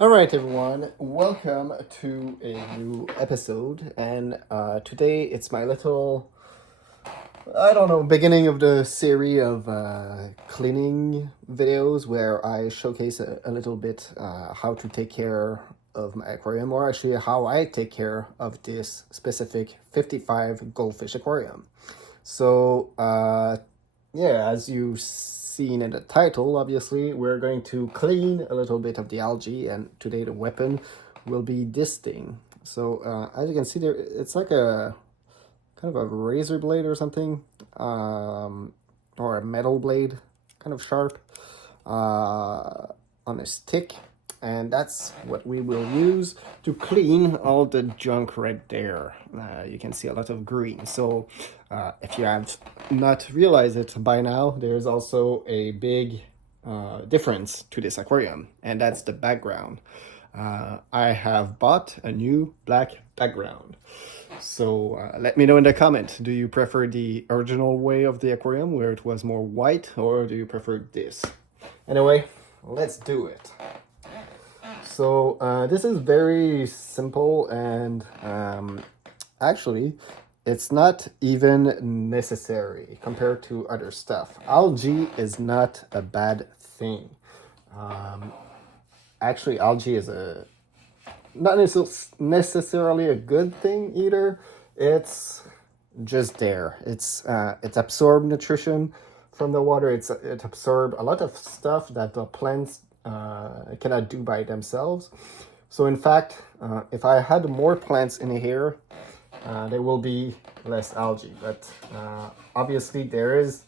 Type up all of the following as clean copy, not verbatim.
All right, everyone, welcome to a new episode. And today it's my little, I don't know, beginning of the series of cleaning videos where I showcase a little bit how to take care of my aquarium, or actually how I take care of this specific 55 goldfish aquarium. So, yeah, as you've seen in the title, obviously, we're going to clean a little bit of the algae, and today the weapon will be this thing. So, as you can see there, it's like a kind of a razor blade or something, or a metal blade, kind of sharp, on a stick. And that's what we will use to clean all the junk right there. You can see a lot of green. So if you have not realized it by now, there's also a big difference to this aquarium, and that's the background. I have bought a new black background. So let me know in the comment, do you prefer the original way of the aquarium where it was more white, or do you prefer this? Anyway, let's do it. So this is very simple, and actually it's not even necessary compared to other stuff. Algae is not a bad thing. Actually, algae is not necessarily a good thing either. It's just there. It's absorbed nutrition from the water. It absorbs a lot of stuff that the plants cannot do by themselves. So in fact, if I had more plants in here, there will be less algae. But obviously there is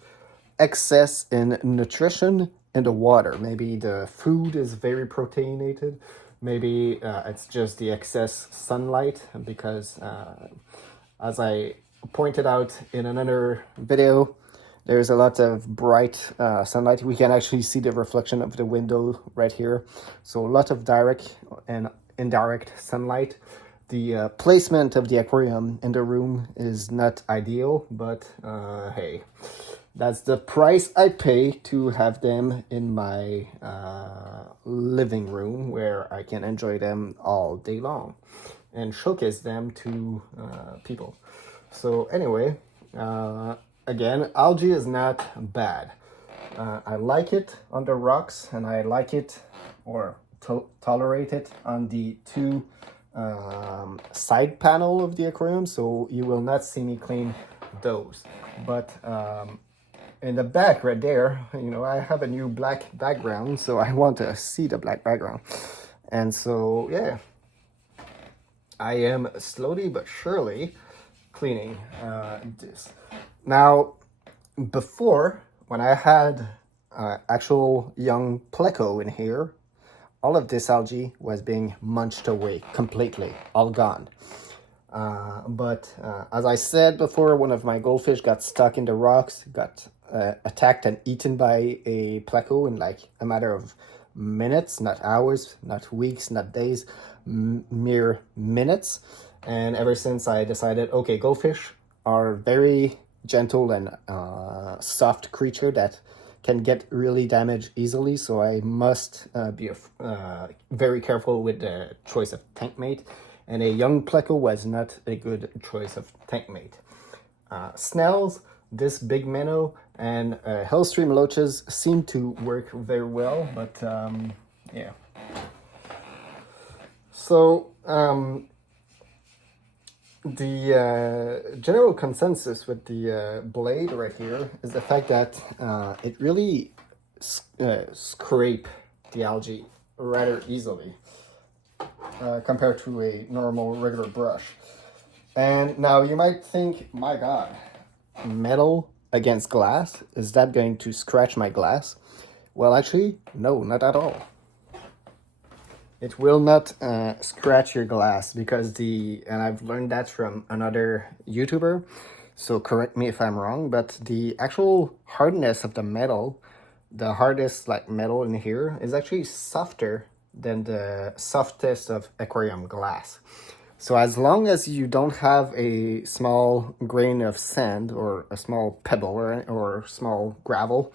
excess in nutrition in the water. Maybe the food is very proteinated. Maybe it's just the excess sunlight because as I pointed out in another video, there's a lot of bright sunlight. We can actually see the reflection of the window right here. So a lot of direct and indirect sunlight. The placement of the aquarium in the room is not ideal, but hey, that's the price I pay to have them in my living room where I can enjoy them all day long and showcase them to people. So anyway, again, algae is not bad. I like it on the rocks, and I like it or tolerate it on the two side panel of the aquarium, so you will not see me clean those. But in the back right there, I have a new black background, so I want to see the black background. And so, yeah, I am slowly but surely cleaning this. Now, before, when I had actual young pleco in here, all of this algae was being munched away completely, all gone. But as I said before, one of my goldfish got stuck in the rocks, got attacked and eaten by a pleco in like a matter of minutes, not hours, not weeks, not days, mere minutes. And ever since I decided, okay, goldfish are very gentle and soft creature that can get really damaged easily, so I must be very careful with the choice of tank mate, and a young pleco was not a good choice of tank mate. Snails, this big minnow, and hellstream loaches seem to work very well, but yeah. So the general consensus with the blade right here is the fact that it really scrape the algae rather easily compared to a normal regular brush. And now you might think, my God, metal against glass, is that going to scratch my glass? Well, actually, no, not at all. It will not scratch your glass because and I've learned that from another YouTuber, so correct me if I'm wrong, but the actual hardness of the metal, the hardest like metal in here, is actually softer than the softest of aquarium glass. So as long as you don't have a small grain of sand or a small pebble or small gravel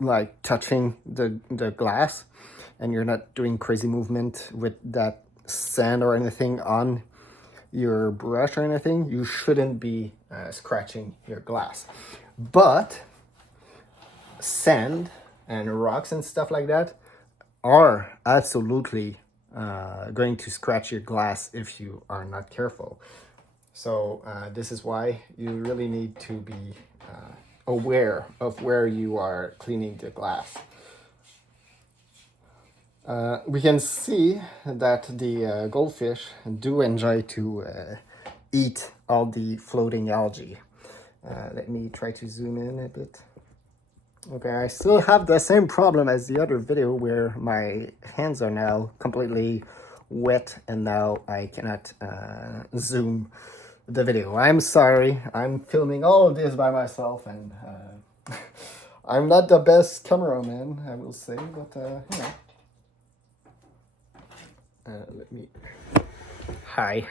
like touching the glass, and you're not doing crazy movement with that sand or anything on your brush or anything, you shouldn't be scratching your glass. But sand and rocks and stuff like that are absolutely going to scratch your glass if you are not careful. So this is why you really need to be aware of where you are cleaning the glass. We can see that the goldfish do enjoy to eat all the floating algae. Let me try to zoom in a bit. Okay, I still have the same problem as the other video where my hands are now completely wet and now I cannot zoom the video. I'm sorry, I'm filming all of this by myself and I'm not the best cameraman, I will say, but you know. Let me... Hi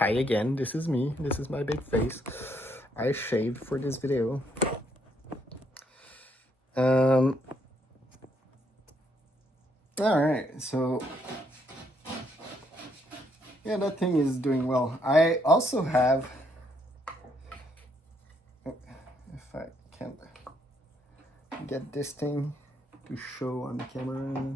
again, this is me, this is my big face. I shaved for this video. Alright, so yeah, that thing is doing well. I also have, if I can get this thing to show on the camera.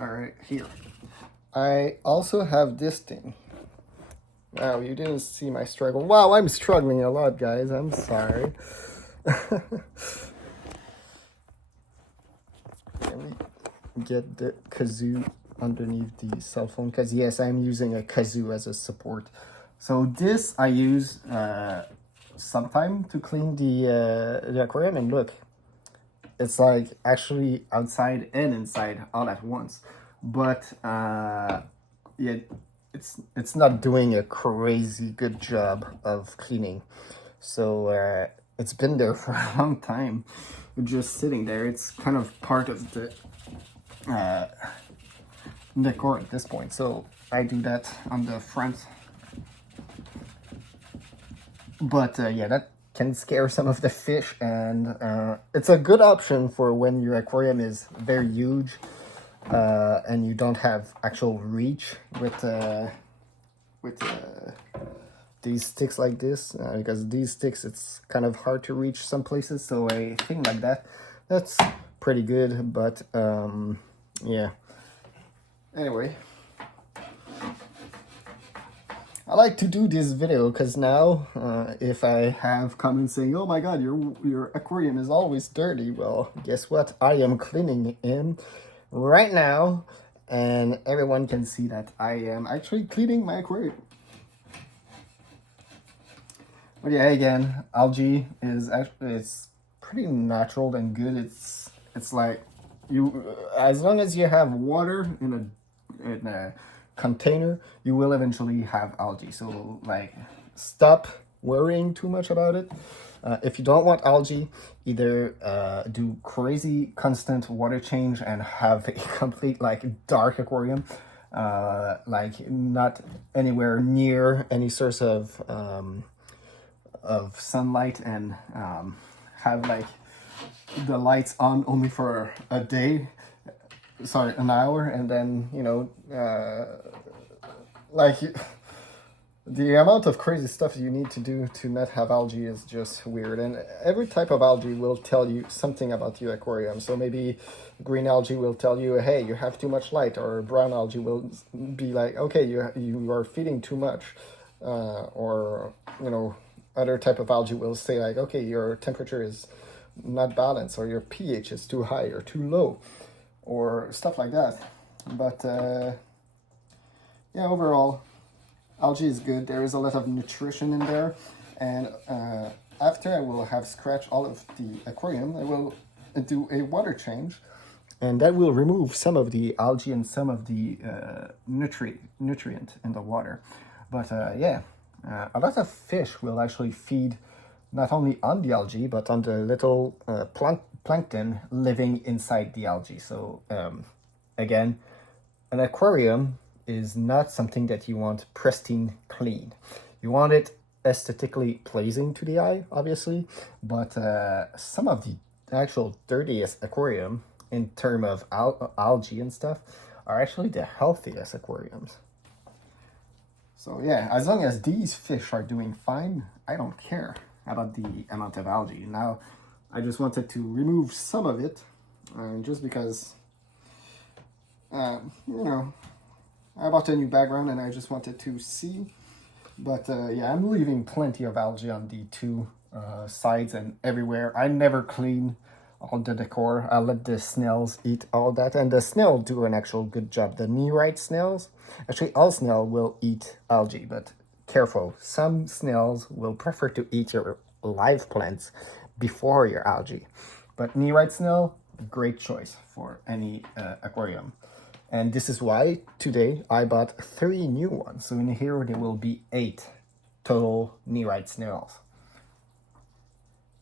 Alright, here. I also have this thing. Wow, you didn't see my struggle. Wow, I'm struggling a lot, guys. I'm sorry. Let me get the kazoo underneath the cell phone, because yes, I'm using a kazoo as a support. So this I use sometime to clean the aquarium, and look, it's like actually outside and inside all at once. But yeah, it's not doing a crazy good job of cleaning. So it's been there for a long time, just sitting there. It's kind of part of the decor at this point. So I do that on the front. But yeah, that can scare some of the fish, and it's a good option for when your aquarium is very huge and you don't have actual reach with these sticks like this, because these sticks, it's kind of hard to reach some places. So a thing like that, that's pretty good. But yeah, anyway, I like to do this video because now if I have comments saying, oh my god, your aquarium is always dirty, well, guess what, I am cleaning it right now, and everyone can see that I am actually cleaning my aquarium. But yeah, again, algae is actually, it's pretty natural and good. It's like you, as long as you have water in a container, you will eventually have algae. So like, stop worrying too much about it. If you don't want algae, either do crazy constant water change and have a complete like dark aquarium, like not anywhere near any source of sunlight, and have like the lights on only for a day, sorry, an hour, and then, you know, like the amount of crazy stuff you need to do to not have algae is just weird. And every type of algae will tell you something about your aquarium. So maybe green algae will tell you, hey, you have too much light, or brown algae will be like, okay, you are feeding too much, or, you know, other type of algae will say like, okay, your temperature is not balanced, or your pH is too high or too low, or stuff like that. But yeah, overall, algae is good. There is a lot of nutrition in there, and after I will have scratched all of the aquarium, I will do a water change, and that will remove some of the algae and some of the nutrient in the water. But yeah, a lot of fish will actually feed not only on the algae, but on the little plankton living inside the algae. So again, an aquarium is not something that you want pristine clean. You want it aesthetically pleasing to the eye, obviously, but some of the actual dirtiest aquarium in terms of algae and stuff are actually the healthiest aquariums. So yeah, as long as these fish are doing fine, I don't care about the amount of algae. Now, I just wanted to remove some of it, just because, you know, I bought a new background and I just wanted to see. But yeah, I'm leaving plenty of algae on the two sides and everywhere. I never clean all the decor. I let the snails eat all that, and the snail do an actual good job. The nearite snails, actually all snail will eat algae, but careful. Some snails will prefer to eat your live plants before your algae. But nearite snail, great choice for any aquarium. And this is why today I bought 3 new ones. So in here there will be 8 total nearite snails.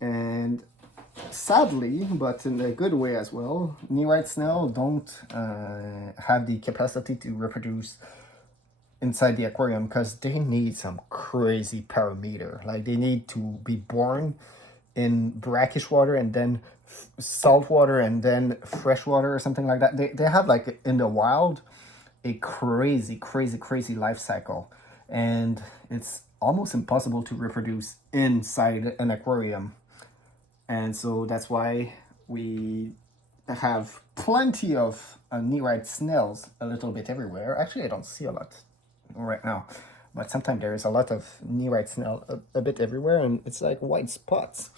And sadly, but in a good way as well, nearite snail don't have the capacity to reproduce inside the aquarium because they need some crazy parameter. Like they need to be born in brackish water and then salt water and then fresh water or something like that. They have, like, in the wild, a crazy life cycle, and it's almost impossible to reproduce inside an aquarium. And so that's why we have plenty of nearite snails a little bit everywhere. Actually, I don't see a lot right now, but sometimes there is a lot of nearite snail a bit everywhere, and it's like white spots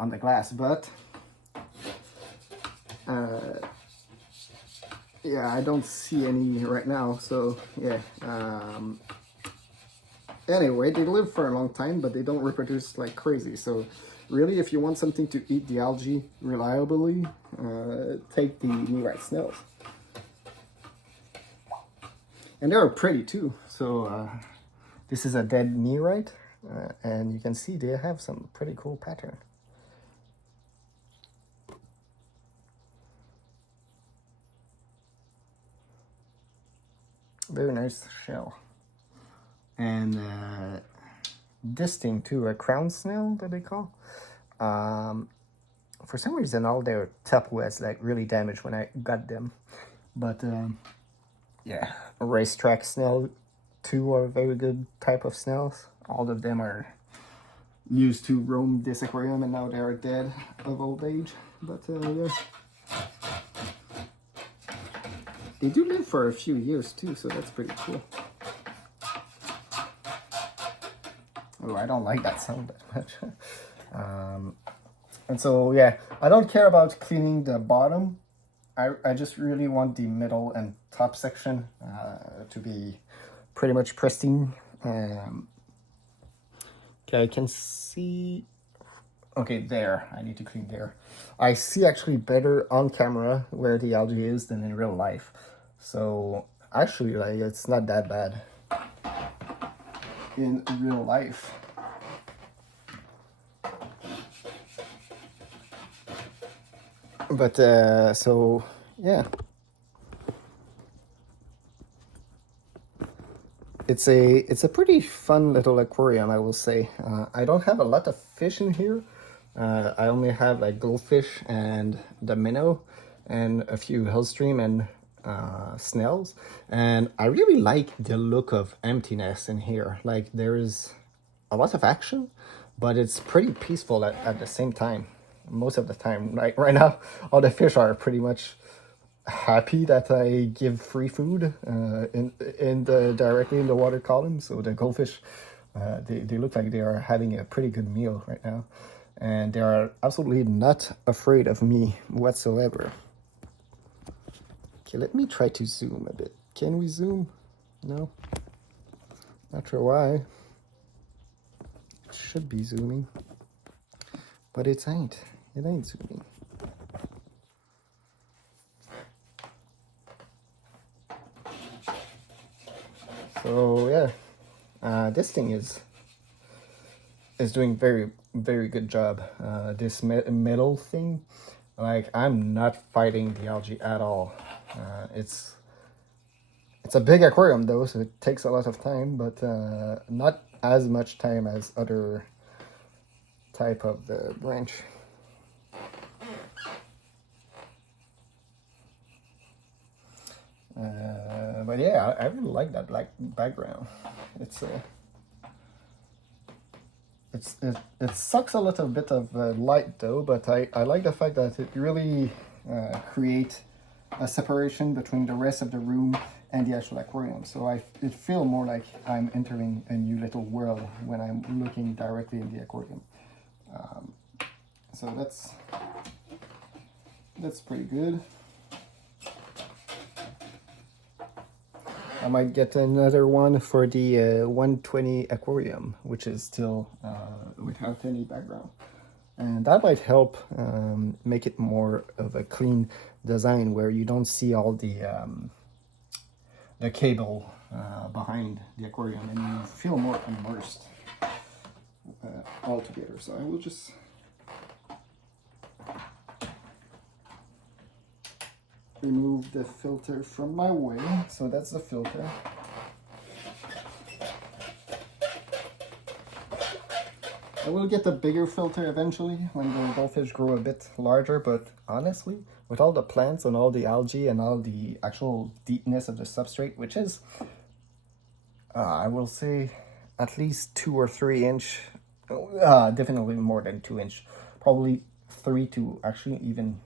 on the glass. But yeah, I don't see any right now. So yeah, anyway, they live for a long time, but they don't reproduce like crazy. So really, if you want something to eat the algae reliably, take the nearite snails. And they're pretty too. So this is a dead nearite, and you can see they have some pretty cool pattern. Very nice shell. And this thing too, a crown snail that they call. For some reason, all their top was like really damaged when I got them. But yeah, a racetrack snail too are very good type of snails. All of them are used to roam this aquarium, and now they are dead of old age. But yeah, they do live for a few years too, so that's pretty cool. Oh, I don't like that sound that much. And so yeah, I don't care about cleaning the bottom. I just really want the middle and top section to be pretty much pristine. Okay, I can see. Okay, there. I need to clean there. I see actually better on camera where the algae is than in real life. So actually, like, it's not that bad in real life. But so yeah, it's a pretty fun little aquarium, I will say. I don't have a lot of fish in here. I only have like goldfish and the minnow and a few hillstream and snails. And I really like the look of emptiness in here. Like there is a lot of action, but it's pretty peaceful at the same time. Most of the time, like right now, all the fish are pretty much happy that I give free food directly in the water column. So the goldfish, they look like they are having a pretty good meal right now, and they are absolutely not afraid of me whatsoever. Okay, let me try to zoom a bit. Can we zoom? No, not sure why. It should be zooming, but it ain't. It ain't zooming. So yeah, this thing is doing very good job. This metal thing, like I'm not fighting the algae at all. It's a big aquarium though, so it takes a lot of time, but not as much time as other type of the branch. But yeah, I really like that black background. It's it sucks a little bit of light though, but I like the fact that it really creates a separation between the rest of the room and the actual aquarium. So it feels more like I'm entering a new little world when I'm looking directly in the aquarium. So that's pretty good. I might get another one for the 120 aquarium, which is still without any background. And that might help make it more of a clean design where you don't see all the cable behind the aquarium and you feel more immersed altogether. So I will just remove the filter from my way. So that's the filter. I will get the bigger filter eventually when the goldfish grow a bit larger, but honestly, with all the plants and all the algae and all the actual deepness of the substrate, which is, I will say, at least 2 or 3 inch, definitely more than 2 inch, probably 3 to actually even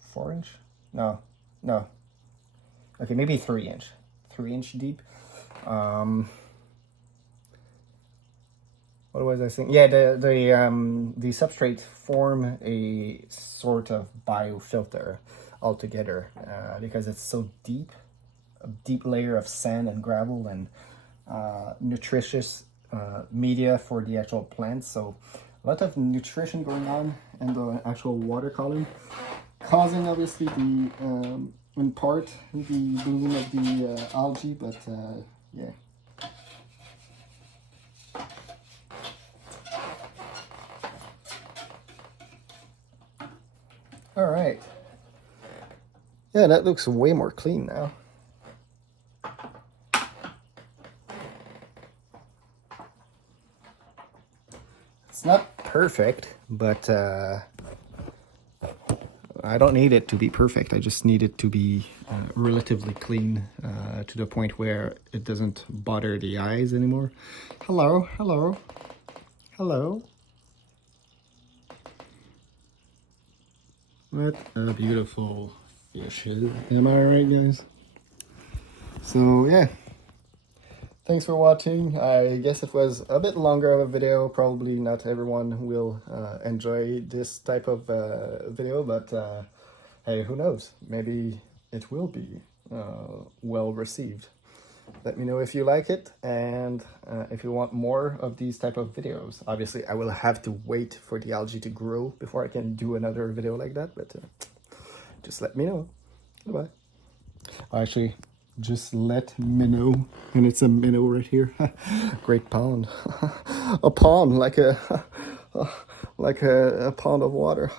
4 inch? No. Okay, maybe 3 inch. 3 inch deep. What was I saying? Yeah, the substrate form a sort of biofilter altogether because it's so deep, a deep layer of sand and gravel and nutritious media for the actual plants. So a lot of nutrition going on in the actual water column, causing obviously the in part the bloom of the algae, but yeah. All right. Yeah, that looks way more clean now. It's not perfect, but I don't need it to be perfect. I just need it to be relatively clean to the point where it doesn't bother the eyes anymore. Hello, hello, hello. What a beautiful fish. Am I right, guys? So, yeah. Thanks for watching. I guess it was a bit longer of a video. Probably not everyone will enjoy this type of video, but hey, who knows? Maybe it will be well received. Let me know if you like it and if you want more of these type of videos. Obviously, I will have to wait for the algae to grow before I can do another video like that, but just let me know. Goodbye. Actually, just let me know. And it's a minnow right here. Great pond. A pond, like a pond of water.